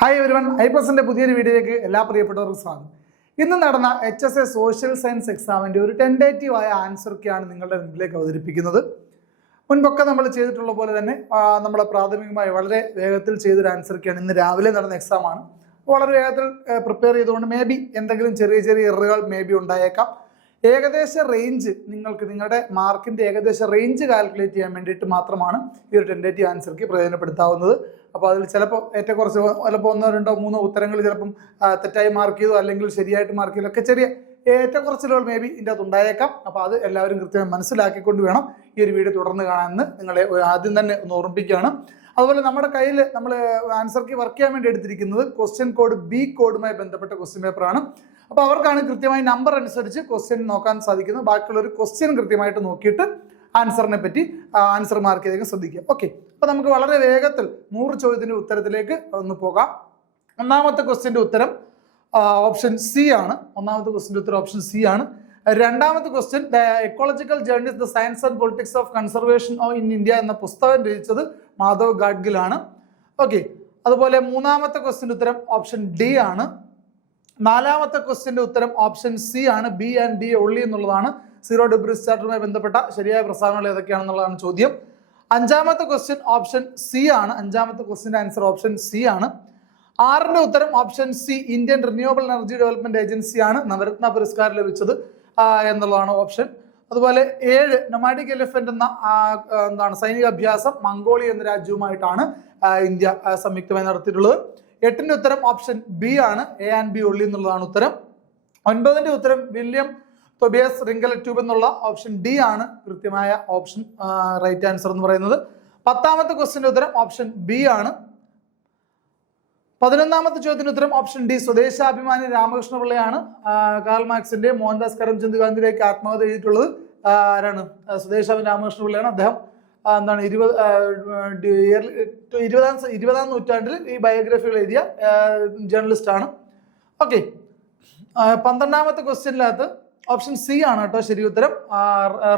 Hi everyone, ഐപ്ലസിന്റെ പുതിയൊരു വീഡിയോയിലേക്ക് എല്ലാ പ്രിയപ്പെട്ടവർക്കും സ്വാഗതം. ഇന്ന് നടന്ന HSA സോഷ്യൽ സയൻസ് എക്സാമിന്റെ ഒരു ടെൻഡേറ്റീവായ ആൻസർ കീയാണ് നിങ്ങളുടെ മുന്നിലേക്ക് അവതരിപ്പിക്കുന്നത്. മുൻപൊക്കെ നമ്മൾ ചെയ്തിട്ടുള്ള പോലെ തന്നെ നമ്മൾ പ്രാഥമികമായി വളരെ വേഗത്തിൽ ചെയ്തൊരു ആൻസർ കീയാണ്. ഇന്ന് രാവിലെ നടന്ന എക്സാമാണ്. വളരെ വേഗത്തിൽ പ്രിപ്പയർ ചെയ്തുകൊണ്ട് മേ ബി എന്തെങ്കിലും ചെറിയ ചെറിയ എററുകൾ മേ ബി ഉണ്ടായേക്കാം. ഏകദേശ റേഞ്ച് നിങ്ങളുടെ മാർക്കിന്റെ ഏകദേശ റേഞ്ച് കാൽക്കുലേറ്റ് ചെയ്യാൻ വേണ്ടിയിട്ട് മാത്രമാണ് ഈ ഒരു ടെൻഡേറ്റീവ് ആൻസർ കീ പ്രയോജനപ്പെടുത്താവുന്നത്. അപ്പോൾ അതിൽ ചിലപ്പോൾ ഏറ്റക്കുറച്ച് ചിലപ്പോൾ 1, 2, 3 ഉത്തരങ്ങൾ ചിലപ്പം തെറ്റായി മാർക്ക് ചെയ്തോ അല്ലെങ്കിൽ ശരിയായിട്ട് മാർക്ക് ചെയ്തോ ഒക്കെ ചെറിയ ഏറ്റക്കുറച്ചിലുകൾ മേ ബി ഇതിൻ്റെ അകത്ത് ഉണ്ടായേക്കാം. അപ്പോൾ അത് എല്ലാവരും കൃത്യമായി മനസ്സിലാക്കിക്കൊണ്ട് വേണം ഈ ഒരു വീഡിയോ തുടർന്ന് കാണാമെന്ന് നിങ്ങളെ ആദ്യം തന്നെ ഒന്ന് ഓർമ്മിപ്പിക്കുകയാണ്. അതുപോലെ നമ്മുടെ കയ്യിൽ നമ്മൾ ആൻസർ കീ വർക്ക് ചെയ്യാൻ വേണ്ടി എടുത്തിരിക്കുന്നത് ക്വസ്റ്റ്യൻ കോഡ് B കോഡുമായി ബന്ധപ്പെട്ട ക്വസ്റ്റ്യൻ പേപ്പറാണ്. അപ്പോൾ അവർക്കാണ് കൃത്യമായി നമ്പർ അനുസരിച്ച് ക്വസ്റ്റ്യൻ നോക്കാൻ സാധിക്കുന്നത്. ബാക്കിയുള്ള ഒരു ക്വസ്റ്റ്യൻ കൃത്യമായിട്ട് നോക്കിയിട്ട് ആൻസറിനെ പറ്റി ആൻസർ മാർക്ക് ചെയ്തേക്കും ശ്രദ്ധിക്കുക. ഓക്കെ, അപ്പോൾ നമുക്ക് വളരെ വേഗത്തിൽ 100 ചോദ്യത്തിൻ്റെ ഉത്തരത്തിലേക്ക് ഒന്ന് പോകാം. ഒന്നാമത്തെ ക്വസ്റ്റ്യൻ്റെ ഉത്തരം ഓപ്ഷൻ സി ആണ്. ഒന്നാമത്തെ ക്വസ്റ്റ്യൻ്റെ ഉത്തരം ഓപ്ഷൻ സി ആണ്. രണ്ടാമത്തെ question the ecological journeys the science and politics of conservation in India എന്ന പുസ്തകം രചിച്ചത് മാധവ് ഗാഡ്ഗിലാണ്. ഓക്കെ, അതുപോലെ മൂന്നാമത്തെ ക്വസ്റ്റ്യൻ്റെ ഉത്തരം ഓപ്ഷൻ ഡി ആണ്. നാലാമത്തെ ക്വസ്റ്റ്യൻ്റെ ഉത്തരം ഓപ്ഷൻ സി ആണ്. ബി ആൻഡ് ഡി ഒള്ളി എന്നുള്ളതാണ്. സീറോ ഡിഗ്രി സ്റ്റാർട്ടറുമായി ബന്ധപ്പെട്ട ശരിയായ പ്രസ്താവനകൾ ഏതൊക്കെയാണെന്നുള്ളതാണ് ചോദ്യം. അഞ്ചാമത്തെ ക്വസ്റ്റ്യൻ ഓപ്ഷൻ സി ആണ്. അഞ്ചാമത്തെ ക്വസ്റ്റ്യൻ്റെ ആൻസർ ഓപ്ഷൻ സി ആണ്. ആറിന്റെ ഉത്തരം option C, Indian renewable energy development ഏജൻസിയാണ് നവരത്ന പുരസ്കാരം ലഭിച്ചത് എന്നുള്ളതാണ് ഓപ്ഷൻ. അതുപോലെ 7 നൊമാഡിക് എലിഫന്റ് എന്ന സൈനിക അഭ്യാസം മംഗോളിയ എന്ന രാജ്യവുമായിട്ടാണ് ഇന്ത്യ സംയുക്തമായി നടത്തിയിട്ടുള്ളത്. 8ന്റെ ഉത്തരം ഓപ്ഷൻ ബി ആണ്. എ ആൻഡ് ബി ഒള്ളി എന്നുള്ളതാണ് ഉത്തരം. 9ന്റെ ഉത്തരം വില്യം ടോബിയസ് റിംഗൽ ട്യൂബ് എന്നുള്ള ഓപ്ഷൻ ഡി ആണ് കൃത്യമായ ഓപ്ഷൻ റൈറ്റ് ആൻസർ എന്ന് പറയുന്നത്. 10ാമത്തെ ക്വസ്റ്റ്യന്റെ ഉത്തരം ഓപ്ഷൻ ബി ആണ്. 11ാമത്തെ ചോദ്യത്തിന് ഉത്തരം ഓപ്ഷൻ ഡി, സ്വദേശാഭിമാനി രാമകൃഷ്ണ പിള്ളയാണ് കാൾ മാർക്സിന്റെ മോഹൻദാസ് കരംചന്ദ് ഗാന്ധിയിലേക്ക് ആത്മഹത്യ ചെയ്തിട്ടുള്ളത് ആരാണ്? സ്വദേശാഭിമാനി രാമകൃഷ്ണ പിള്ളയാണ്. അദ്ദേഹം 20ാം നൂറ്റാണ്ടിൽ ഈ ബയോഗ്രഫികൾ എഴുതിയ ജേർണലിസ്റ്റ് ആണ്. ഓക്കെ, 12ാമത്തെ ക്വസ്റ്റ്യനിനകത്ത് ഓപ്ഷൻ സി ആണ് കേട്ടോ ശരി ഉത്തരം.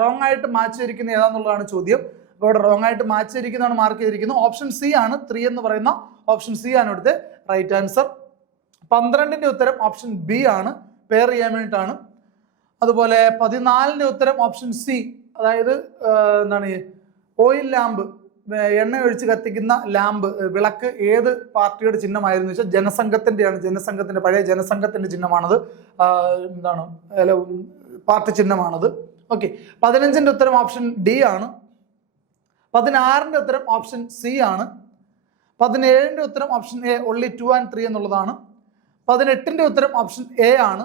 റോങ് ആയിട്ട് മാച്ച് ചെയ്തിരിക്കുന്ന ഏതാന്നുള്ളതാണ് ചോദ്യം. അപ്പോൾ ഇവിടെ റോങ് ആയിട്ട് മാച്ച് ചെയ്തിരിക്കുന്നതാണ് മാർക്ക് ചെയ്തിരിക്കുന്നത്. ഓപ്ഷൻ സി ആണ്. 3 എന്ന് പറയുന്ന ഓപ്ഷൻ സി ആണ് ഇവിടുത്തെ റൈറ്റ് ആൻസർ. 12ന്റെ ഉത്തരം ഓപ്ഷൻ ബി ആണ്, പെയർ ചെയ്യാൻ വേണ്ടിയിട്ടാണ്. അതുപോലെ 14ന്റെ ഉത്തരം ഓപ്ഷൻ സി, അതായത് ഓയിൽ ലാമ്പ്, എണ്ണ ഒഴിച്ച് കത്തിക്കുന്ന ലാമ്പ് വിളക്ക് ഏത് പാർട്ടിയുടെ ചിഹ്നമായിരുന്നു വെച്ചാൽ ജനസംഘത്തിന്റെയാണ്. ജനസംഘത്തിന്റെ പഴയ ജനസംഘത്തിന്റെ ചിഹ്നമാണത്. പാർട്ടി ചിഹ്നമാണത്. ഓക്കെ, 15ന്റെ ഉത്തരം ഓപ്ഷൻ ഡി ആണ്. 16ന്റെ ഉത്തരം ഓപ്ഷൻ സി ആണ്. 17ന്റെ ഉത്തരം ഓപ്ഷൻ എ, ഒള്ളി 2 and 3 എന്നുള്ളതാണ്. 18ന്റെ ഉത്തരം ഓപ്ഷൻ എ ആണ്.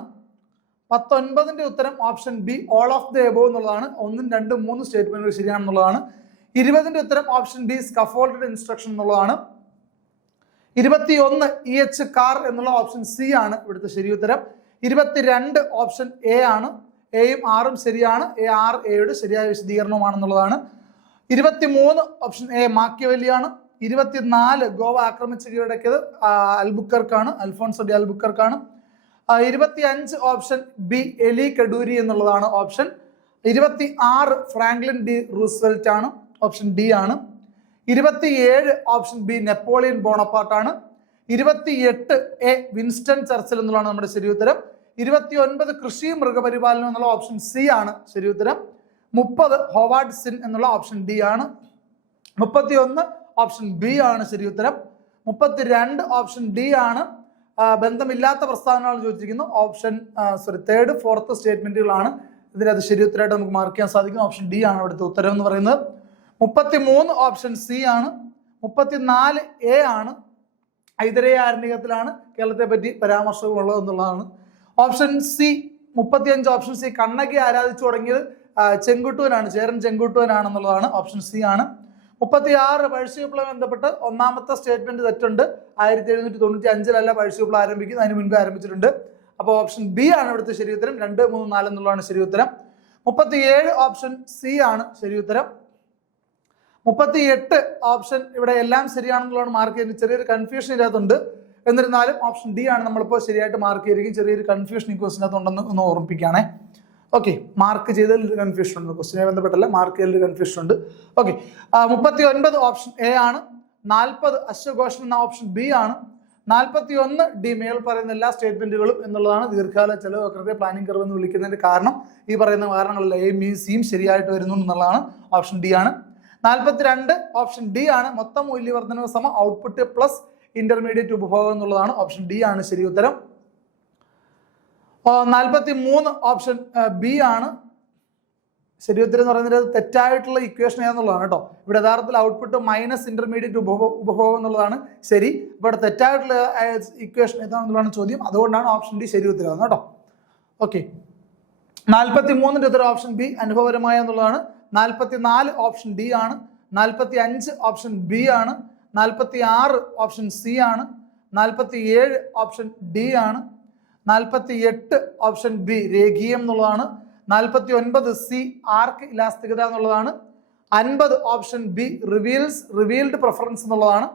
19ന്റെ ഉത്തരം option B, all of the above എന്നുള്ളതാണ്. 1, 2, 3 സ്റ്റേറ്റ്മെന്റുകൾ ശരിയാണെന്നുള്ളതാണ്. 20ന്റെ ഉത്തരം ഓപ്ഷൻ ബി, സ്കഫോൾഡഡ് ഇൻസ്ട്രക്ഷൻ എന്നുള്ളതാണ്. 21 EH കാർ എന്നുള്ള ഓപ്ഷൻ സി ആണ് ഇവിടുത്തെ ശരി ഉത്തരം. 22 ഓപ്ഷൻ എ ആണ്. എയും ആറും ശരിയാണ്. എയുടെ ശരിയായ വിശദീകരണവുമാണെന്നുള്ളതാണ്. 23 ഓപ്ഷൻ എ, മാക്കിയവെല്ലിയാണ്. 24 ഗോവ ആക്രമിച്ച് കീഴടക്കിയത് അൽബുക്കർക്കാണ്, അൽഫോൺസോ ഡി അൽബുക്കർക്കാണ്. 25 ഓപ്ഷൻ ബി, എലി കഡൂരി എന്നുള്ളതാണ് ഓപ്ഷൻ. 26 ഫ്രാങ്ക്ലിൻ ഡി റൂസ്വെൽറ്റ് ആണ്, ഓപ്ഷൻ ഡി ആണ്. 27 ഓപ്ഷൻ ബി, നെപ്പോളിയൻ ബോണപ്പാർട്ടാണ്. 28 എ, വിൻസ്റ്റൺ ചർച്ചിൽ എന്നുള്ളതാണ് നമ്മുടെ ശരി ഉത്തരം. 29 കൃഷി മൃഗപരിപാലനം എന്നുള്ള ഓപ്ഷൻ സി ആണ് ശരി ഉത്തരം. 30 ഹോവാർഡ് സിൻ എന്നുള്ള ഓപ്ഷൻ ഡി ആണ്. 31 ഓപ്ഷൻ ബി ആണ് ശരി ഉത്തരം. 32 ഓപ്ഷൻ ഡി ആണ്. ബന്ധമില്ലാത്ത പ്രസ്താവനകൾ ചോദിച്ചിരിക്കുന്നു. ഓപ്ഷൻ 3rd, 4th സ്റ്റേറ്റ്മെന്റുകളാണ് ഇതിനകത്ത് ശരി ഉത്തരമായിട്ട് നമുക്ക് മാർക്ക് ചെയ്യാൻ സാധിക്കും. ഓപ്ഷൻ ഡി ആണ് ഇവിടുത്തെ ഉത്തരം എന്ന് പറയുന്നത്. 33 ഓപ്ഷൻ സി ആണ്. 34 എ ആണ്. ഐതരേയ ആരണ്യകത്തിലാണ് കേരളത്തെ പറ്റി പരാമർശമുള്ളത് എന്നുള്ളതാണ്. Option C 35 option C, Kannaki ആരാധിച്ചു തുടങ്ങിയത് ചെങ്കുട്ടുവനാണ്, ചേരൻ ചെങ്കുട്ടുവനാണെന്നുള്ളതാണ് ഓപ്ഷൻ സി ആണ്. 36 പഴശ്ശി വിപ്ലവം ബന്ധപ്പെട്ട് ഒന്നാമത്തെ സ്റ്റേറ്റ്മെന്റ് തെറ്റുണ്ട്. 1795 പഴശ്ശി വിപ്ലവം ആരംഭിക്കുന്നത്, അതിന് മുൻപ് ആരംഭിച്ചിട്ടുണ്ട്. അപ്പോൾ ഓപ്ഷൻ ബി ആണ് ഇവിടുത്തെ ശരി ഉത്തരം. 2, 3, 4 എന്നുള്ളതാണ് ശരി ഉത്തരം. 37 ഓപ്ഷൻ സി ആണ് ശരി ഉത്തരം. 38 ഓപ്ഷൻ ഇവിടെ എല്ലാം ശരിയാണെന്നുള്ളതാണ് മാർക്ക് ചെയ്യുന്നത്. ചെറിയൊരു കൺഫ്യൂഷൻ ഇതിനകത്തുണ്ട്. എന്നിരുന്നാലും ഓപ്ഷൻ ഡി ആണ് നമ്മളിപ്പോൾ ശരിയായിട്ട് മാർക്ക് ചെയ്തിരിക്കും. ചെറിയൊരു കൺഫ്യൂഷൻ ഈ ക്വസ്റ്റിനകത്തുണ്ടെന്ന് ഒന്ന് ഓർമ്മിപ്പിക്കുകയാണേ. ഓക്കെ, മാർക്ക് ചെയ്തതിൽ കൺഫ്യൂഷൻ ഉണ്ട്, ക്വസ്റ്റിനെ ബന്ധപ്പെട്ടല്ല, മാർക്ക് ചെയ്തതിൽ കൺഫ്യൂഷൻ ഉണ്ട്. ഓക്കെ, 39 ഓപ്ഷൻ എ ആണ്. 40 അശ്വഘോഷൻ എന്ന ഓപ്ഷൻ ബി ആണ്. 41 ഡി മേൽ പറയുന്ന എല്ലാ സ്റ്റേറ്റ്മെന്റുകളും എന്നുള്ളതാണ് ദീർഘകാല ചെലവ് വക്രത്തെ പ്ലാനിംഗ് കർവ് എന്ന് വിളിക്കുന്നതിന്റെ കാരണം ഈ പറയുന്ന കാരണങ്ങളിൽ എയും ബിയും സിയും ശരിയായിട്ട് വരുന്നു എന്നുള്ളതാണ്. ഓപ്ഷൻ ഡി ആണ്. 42 ഓപ്ഷൻ ഡി ആണ്. മൊത്തം മൂല്യവർദ്ധനവ് സമം ഔട്ട്പുട്ട് പ്ലസ് ഇന്റർമീഡിയറ്റ് ഉപഭോഗം എന്നുള്ളതാണ്. ഓപ്ഷൻ ഡി ആണ് ശരി ഉത്തരം. 43 ഓപ്ഷൻ ബി ആണ് ശരി ഉത്തരം എന്ന് പറയുന്നത്. തെറ്റായിട്ടുള്ള ഇക്വേഷൻ ഏതെന്നുള്ളതാണ് കേട്ടോ. ഇവിടെ യഥാർത്ഥത്തിൽ ഔട്ട്പുട്ട് മൈനസ് ഇന്റർമീഡിയറ്റ് ഉപഭോഗം എന്നുള്ളതാണ് ശരി. ഇവിടെ തെറ്റായിട്ടുള്ള ഇക്വേഷൻ ഏതാണെന്നുള്ളതാണ് ചോദ്യം. അതുകൊണ്ടാണ് ഓപ്ഷൻ ഡി ശരി ഉത്തരവാകുന്നത് കേട്ടോ. ഓക്കെ, 43 ഉത്തരം ഓപ്ഷൻ ബി അനുഭവപരമായ എന്നുള്ളതാണ്. 44 ഓപ്ഷൻ ഡി ആണ്. 45 ഓപ്ഷൻ ബി ആണ്. 46 ഓപ്ഷൻ സി ആണ്. 47 ഓപ്ഷൻ ഡി ആണ്. 48 ഓപ്ഷൻ ബി രേഖീയം എന്നുള്ളതാണ്. 49 സി ആർക്ക് ഇലാസ്തികത എന്നുള്ളതാണ്. 50 ഓപ്ഷൻ ബി റിവീൽഡ് പ്രിഫറൻസ് എന്നുള്ളതാണ്.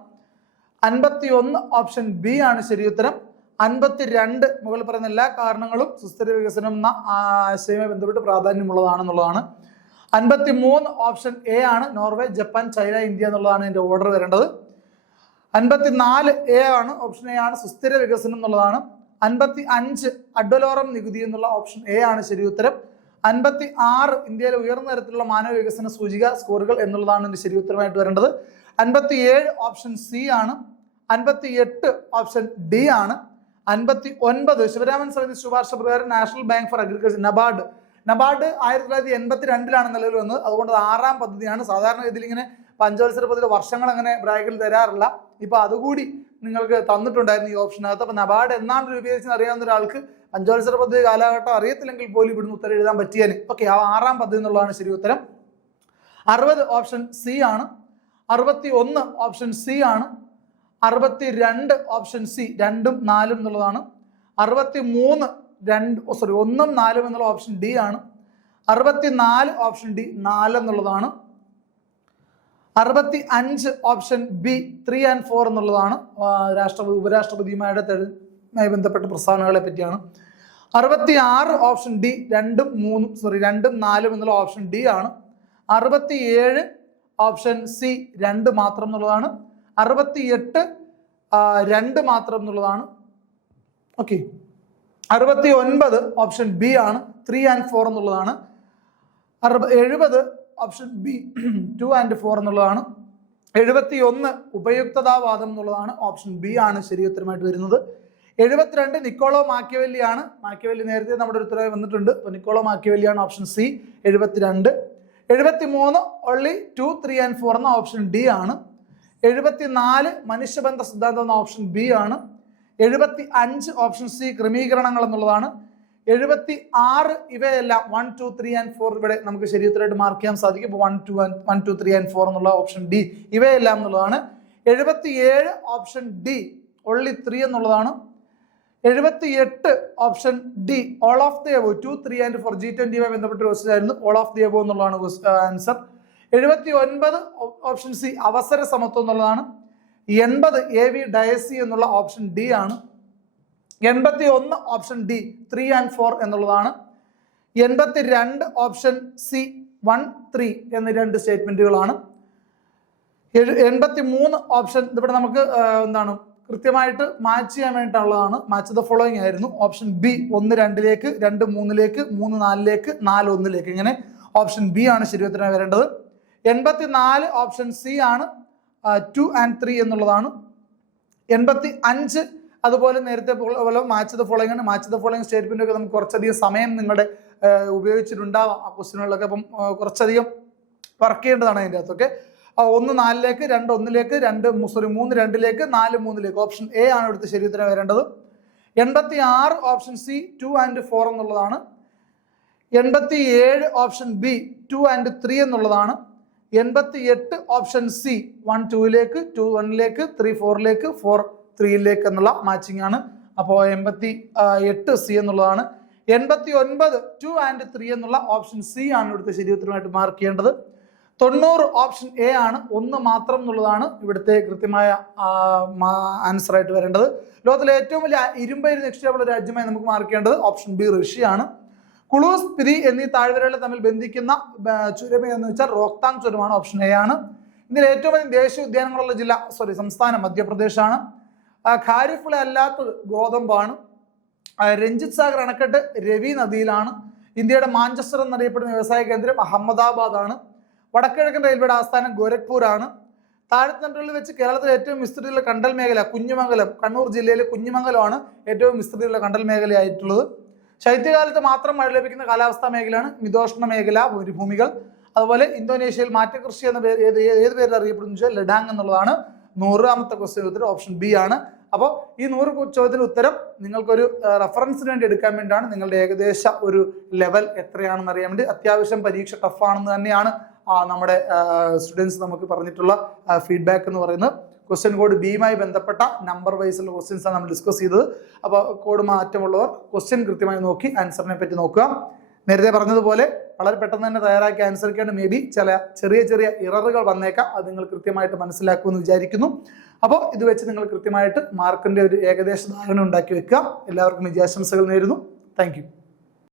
51 ഓപ്ഷൻ ബി ആണ് ശരി ഉത്തരം. 52 മുകളിൽ പറയുന്ന എല്ലാ കാരണങ്ങളും സുസ്ഥിര വികസനം എന്ന ആശയവുമായി ബന്ധപ്പെട്ട് പ്രാധാന്യമുള്ളതാണെന്നുള്ളതാണ്. 53 ഓപ്ഷൻ എ ആണ്. നോർവേ, ജപ്പാൻ, ചൈന, ഇന്ത്യ എന്നുള്ളതാണ് ഇതിന്റെ ഓർഡർ വരേണ്ടത്. 54 എ ആണ്. ഓപ്ഷൻ എ ആണ് സുസ്ഥിര വികസനം എന്നുള്ളതാണ്. 55 അഡ്വലോറം നികുതി എന്നുള്ള ഓപ്ഷൻ എ ആണ് ശരി ഉത്തരം. 56 ഇന്ത്യയിലെ ഉയർന്ന തരത്തിലുള്ള മാനവ വികസന സൂചിക സ്കോറുകൾ എന്നുള്ളതാണ് ഇതിന്റെ ശരി ഉത്തരമായിട്ട് വരേണ്ടത്. 57 ഓപ്ഷൻ സി ആണ്. 58 ഓപ്ഷൻ ഡി ആണ്. 59 ശിവരാമൻ സമിതി ശുപാർശ പ്രകാരം national bank for agriculture NABARD 1982 നിലവിൽ വന്നത്. അതുകൊണ്ട് 6ാം പദ്ധതിയാണ്. സാധാരണ ഇതിൽ ഇങ്ങനെ പഞ്ചവത്സര പദ്ധതി വർഷങ്ങൾ അങ്ങനെ ബ്രാക്കറ്റിൽ തരാറില്ല. ഇപ്പൊ അതുകൂടി നിങ്ങൾക്ക് തന്നിട്ടുണ്ടായിരുന്നു ഈ ഓപ്ഷനകത്ത്. അപ്പൊ നബാർഡ് എന്നാണ് രൂപീകരിച്ചെന്ന് അറിയാവുന്ന ഒരാൾക്ക് പഞ്ചവത്സര പദ്ധതി കാലഘട്ടം അറിയത്തില്ലെങ്കിൽ പോലും ഇവിടുന്ന് ഉത്തരം എഴുതാൻ പറ്റിയേനെ. ഓക്കെ, ആ 6ാം പദ്ധതി എന്നുള്ളതാണ് ശരി ഉത്തരം. 60 ഓപ്ഷൻ സി ആണ്. 61 ഓപ്ഷൻ സി ആണ്. 62 ഓപ്ഷൻ സി 2ഉം 4ഉം എന്നുള്ളതാണ്. 63 1ഉം 4ഉം എന്നുള്ള ഓപ്ഷൻ ഡി ആണ്. 64 ഓപ്ഷൻ ഡി 4 എന്നുള്ളതാണ്. 65 ഓപ്ഷൻ ബി 3 and 4 എന്നുള്ളതാണ്. ഉപരാഷ്ട്രപതിയുമായി ബന്ധപ്പെട്ട പ്രസ്താവനകളെ പറ്റിയാണ്. 66 ഓപ്ഷൻ ഡി 2ഉം 4ഉം എന്നുള്ള ഓപ്ഷൻ ഡി ആണ്. 67 ഓപ്ഷൻ സി 2 മാത്രം എന്നുള്ളതാണ്. 68 2 മാത്രം എന്നുള്ളതാണ്. ഓക്കെ, 69 ഓപ്ഷൻ ബി ആണ്. 3 and 4 എന്നുള്ളതാണ്. 70 ഓപ്ഷൻ ബി 2 and 4 എന്നുള്ളതാണ്. 71 ഉപയുക്തതാവാദം എന്നുള്ളതാണ്. ഓപ്ഷൻ ബി ആണ് ശരി ഉത്തരമായിട്ട് വരുന്നത്. 72 നിക്കോളോ മാക്കിയവെല്ലി ആണ്. മാക്കിയവെല്ലി നേരത്തെ നമ്മുടെ ഒരു ഉത്തരവായി വന്നിട്ടുണ്ട്. നിക്കോളോ മാക്കിയവെല്ലി ആണ് ഓപ്ഷൻ സി 72. 73 only 2, 3 and 4 എന്ന ഓപ്ഷൻ ഡി ആണ്. 74 മനുഷ്യബന്ധ സിദ്ധാന്തം എന്ന ഓപ്ഷൻ ബി ആണ്. 75 ഓപ്ഷൻ സി ക്രമീകരണങ്ങൾ എന്നുള്ളതാണ്. 76 ഇവയെല്ലാം 1, 2, 3 and 4 ഇവിടെ നമുക്ക് ശരി ഉത്തരമായിട്ട് മാർക്ക് ചെയ്യാൻ സാധിക്കും. ഇപ്പോൾ 1, 2, 3 and 4 എന്നുള്ള ഓപ്ഷൻ ഡി ഇവയെല്ലാം എന്നുള്ളതാണ്. 77 ഓപ്ഷൻ ഡി only 3 എന്നുള്ളതാണ്. 78 option D all of the above 2, 3 and 4 G20 ബന്ധപ്പെട്ട ക്വസ്റ്റ്യൻ ആയിരുന്നു. ഓൾ ഓഫ് ദി എബോവ് എന്നുള്ളതാണ് ആൻസർ. 79 ഓപ്ഷൻ സി അവസര സമത്വം എന്നുള്ളതാണ്. 80 എ വി ഡയസി എന്നുള്ള ഓപ്ഷൻ ഡി ആണ്. 81 ഓപ്ഷൻ ഡി 3 and 4 എന്നുള്ളതാണ്. 82 ഓപ്ഷൻ സി 1, 3 എന്നീ 2 സ്റ്റേറ്റ്മെന്റുകളാണ്. 83 ഓപ്ഷൻ ഇവിടെ നമുക്ക് എന്താണ് കൃത്യമായിട്ട് മാച്ച് ചെയ്യാൻ വേണ്ടിയിട്ടുള്ളതാണ്. മാച്ച് ദ ഫോളോയിങ് ആയിരുന്നു. ഓപ്ഷൻ ബി 1, 2ലേക്ക്, 2, 3ലേക്ക്, 3, 4ലേക്ക്, 4, 1ലേക്ക് ഇങ്ങനെ ഓപ്ഷൻ ബി ആണ് ശരി ഉത്തരം വരേണ്ടത്. 84 ഓപ്ഷൻ സി ആണ് 2 and 3 എന്നുള്ളതാണ്. 85 അതുപോലെ നേരത്തെ പോലെ മാച്ച് ദ ഫോളോയിങ് ആണ്. മാച്ച് ദ ഫോളോയിങ് സ്റ്റേറ്റ്മെന്റ് ഒക്കെ നമുക്ക് കുറച്ചധികം സമയം നിങ്ങളുടെ ഉപയോഗിച്ചിട്ടുണ്ടാവാം ആ ക്വസ്റ്റ്യനുകളിലൊക്കെ. അപ്പം കുറച്ചധികം വർക്ക് ചെയ്യേണ്ടതാണ് അതിൻ്റെ അകത്തൊക്കെ. 1, 4ലേക്ക്, 2, 1ലേക്ക്, 3, 2ലേക്ക്, 4, 3ലേക്ക് ഓപ്ഷൻ എ ആണ് ഇവിടുത്തെ ശരി ഉത്തരം വരേണ്ടത്. 86 ഓപ്ഷൻ സി 2 and 4 എന്നുള്ളതാണ്. 87 ഓപ്ഷൻ ബി 2 and 3 എന്നുള്ളതാണ്. 88 ഓപ്ഷൻ സി 1, 2ലേക്ക്, 2, 1ലേക്ക്, 3, 4ലേക്ക്, 4, 3ലേക്ക് എന്നുള്ള മാച്ചിങ് ആണ്. അപ്പോൾ 88 സി എന്നുള്ളതാണ്. 89 2 and 3 എന്നുള്ള ഓപ്ഷൻ സി ആണ് ഇവിടുത്തെ ശരി ഉത്തരമായിട്ട് മാർക്ക് ചെയ്യേണ്ടത്. 90 ഓപ്ഷൻ എ ആണ് 1 മാത്രം എന്നുള്ളതാണ് ഇവിടുത്തെ കൃത്യമായ ആൻസർ ആയിട്ട് വരേണ്ടത്. ലോകത്തിലെ ഏറ്റവും വലിയ ഇരുമ്പയിര് നിക്ഷേപമുള്ള രാജ്യമായി നമുക്ക് മാർക്ക് ചെയ്യേണ്ടത് ഓപ്ഷൻ ബി റഷ്യയാണ്. കുളു, സ്പിതി എന്നീ താഴ്വരകളെ തമ്മിൽ ബന്ധിക്കുന്ന ചുരം എന്ന് വെച്ചാൽ റോഹ്താങ് ചുരമാണ്. ഓപ്ഷൻ എ ആണ്. ഇന്ത്യയിലെ ഏറ്റവും വലിയ ദേശീയ ഉദ്യാനങ്ങളുള്ള സംസ്ഥാനം മധ്യപ്രദേശാണ്. ഖാരിഫുള അല്ലാത്തത് ഗോതമ്പാണ്. രഞ്ജിത് സാഗർ അണക്കെട്ട് രവി നദിയിലാണ്. ഇന്ത്യയുടെ മാഞ്ചസ്റ്റർ എന്നറിയപ്പെടുന്ന വ്യവസായ കേന്ദ്രം അഹമ്മദാബാദ് ആണ്. വടക്കിഴക്കൻ റെയിൽവേയുടെ ആസ്ഥാനം ഗോരഖ്പൂർ ആണ്. താഴെത്തട്ടുകളിൽ വെച്ച് കേരളത്തിലെ ഏറ്റവും വിസ്തൃതിയുള്ള കണ്ടൽ മേഖല കുഞ്ഞിമംഗലം, കണ്ണൂർ ജില്ലയിലെ കുഞ്ഞിമംഗലമാണ് ഏറ്റവും വിസ്തൃതിയുള്ള കണ്ടൽ മേഖലയായിട്ടുള്ളത്. ശൈത്യകാലത്ത് മാത്രം മഴ ലഭിക്കുന്ന കാലാവസ്ഥാ മേഖലയാണ് മിതോഷ്ണ മേഖല മരുഭൂമികൾ. അതുപോലെ ഇന്തോനേഷ്യയിൽ മാറ്റകൃഷി എന്ന പേര് ഏത് പേരിൽ അറിയപ്പെടുന്നു വെച്ചാൽ ലഡാങ് എന്നുള്ളതാണ്. 100ാമത്തെ ക്വസ്റ്റ്യൻ ഉത്തരം ഓപ്ഷൻ ബി ആണ്. അപ്പോൾ ഈ 100 ചോദ്യത്തിന് ഉത്തരം നിങ്ങൾക്കൊരു റെഫറൻസിന് വേണ്ടി എടുക്കാൻ വേണ്ടിയാണ്, നിങ്ങളുടെ ഏകദേശ ഒരു ലെവൽ എത്രയാണെന്ന് അറിയാൻ വേണ്ടി. അത്യാവശ്യം പരീക്ഷ ടഫാണെന്ന് തന്നെയാണ് നമ്മുടെ സ്റ്റുഡൻസ് നമുക്ക് പറഞ്ഞിട്ടുള്ള ഫീഡ്ബാക്ക് എന്ന് പറയുന്നത്. ക്വസ്റ്റ്യൻ കോഡ് ബിയുമായി ബന്ധപ്പെട്ട നമ്പർ വൈസുള്ള ക്വസ്റ്റ്യൻസ് ആണ് നമ്മൾ ഡിസ്കസ് ചെയ്തത്. അപ്പോൾ കോഡ് മാറ്റമുള്ളവർ ക്വസ്റ്റ്യൻ കൃത്യമായി നോക്കി ആൻസറിനെ പറ്റി നോക്കുക. നേരത്തെ പറഞ്ഞതുപോലെ വളരെ പെട്ടെന്ന് തന്നെ തയ്യാറാക്കി ആൻസർ ചെയ്യേണ്ട മേ ബി ചില ചെറിയ ഇററുകൾ വന്നേക്കാം. അത് നിങ്ങൾ കൃത്യമായിട്ട് മനസ്സിലാക്കുമെന്ന് വിചാരിക്കുന്നു. അപ്പോൾ ഇത് വെച്ച് നിങ്ങൾ കൃത്യമായിട്ട് മാർക്കിൻ്റെ ഒരു ഏകദേശ ധാരണ ഉണ്ടാക്കി വെക്കുക. എല്ലാവർക്കും വിജയാശംസകൾ നേരുന്നു. Thank you.